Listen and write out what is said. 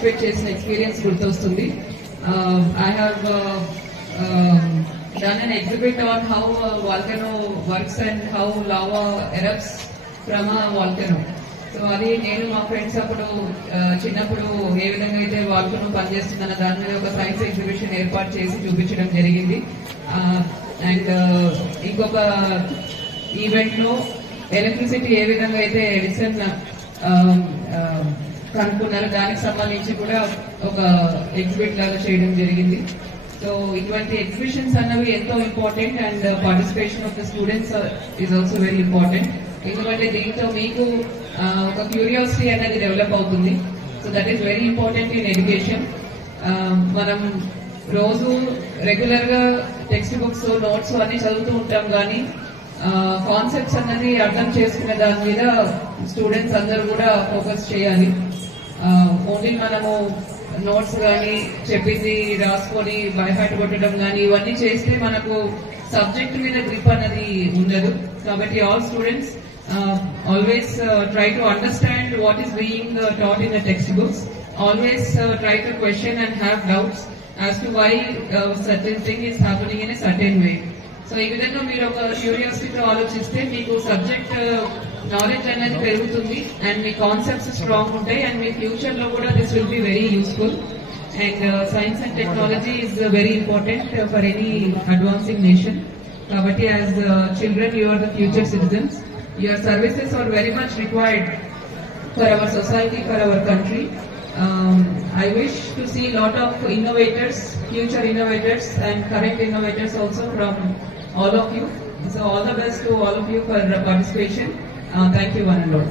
Participate చేసిన experience గుర్తొస్తుంది. I have done an exhibit on how a volcano works and how lava erupts from a volcano. So అది నేను మా friends అప్పుడు చిన్నప్పుడు ఏ విధంగా అయితే వాల్కనో పనిచేస్తుందన్న దాని మీద ఒక సైన్స్ ఎగ్జిబిషన్ ఏర్పాటు చేసి చూపించడం జరిగింది. అండ్ ఇంకొక ఈవెంట్ లో ఎలక్ట్రిసిటీ ఏ విధంగా అయితే ఎడిసన్ కనుక్కున్నారు దానికి సంబంధించి కూడా ఒక ఎగ్జిబిట్ లాగా చేయడం జరిగింది. సో ఇటువంటి ఎగ్జిబిషన్స్ అన్నవి ఎంతో important and participation of the students is also very important. ఎందుకంటే దీంతో మీకు ఒక క్యూరియాసిటీ అనేది డెవలప్ అవుతుంది. So that is very important in education. మనం రోజు రెగ్యులర్ గా టెక్స్ట్ బుక్స్ నోట్స్ అన్ని చదువుతూ ఉంటాం కానీ కాన్సెప్ట్స్ అన్నది అర్థం చేసుకునే దాని మీద స్టూడెంట్స్ అందరూ కూడా ఫోకస్ చేయాలి. ఓన్లీ మనము నోట్స్ కానీ చెప్పింది రాసుకొని బైహార్ట్ కొట్టడం కానీ ఇవన్నీ చేస్తే మనకు సబ్జెక్ట్ మీద గ్రిప్ అనేది ఉండదు. కాబట్టి all students always try to understand what is being taught in the textbooks. Always try to question and have doubts as to why certain thing is happening in a certain way. So ఈ విధంగా మీరు ఒక క్యూరియాసిటీతో ఆలోచిస్తే మీకు subject knowledge అనేది పెరుగుతుంది and మీ concepts strong ఉంటాయి అండ్ మీ ఫ్యూచర్ లో కూడా this will be very useful. And science and technology is very important for any advancing nation. కాబట్టి as children you are the future citizens. Your services are very much required for our society, for our country. I wish to see a lot of innovators, future innovators and current innovators also from all of you. So all the best to all of you for participation. Thank you one and all.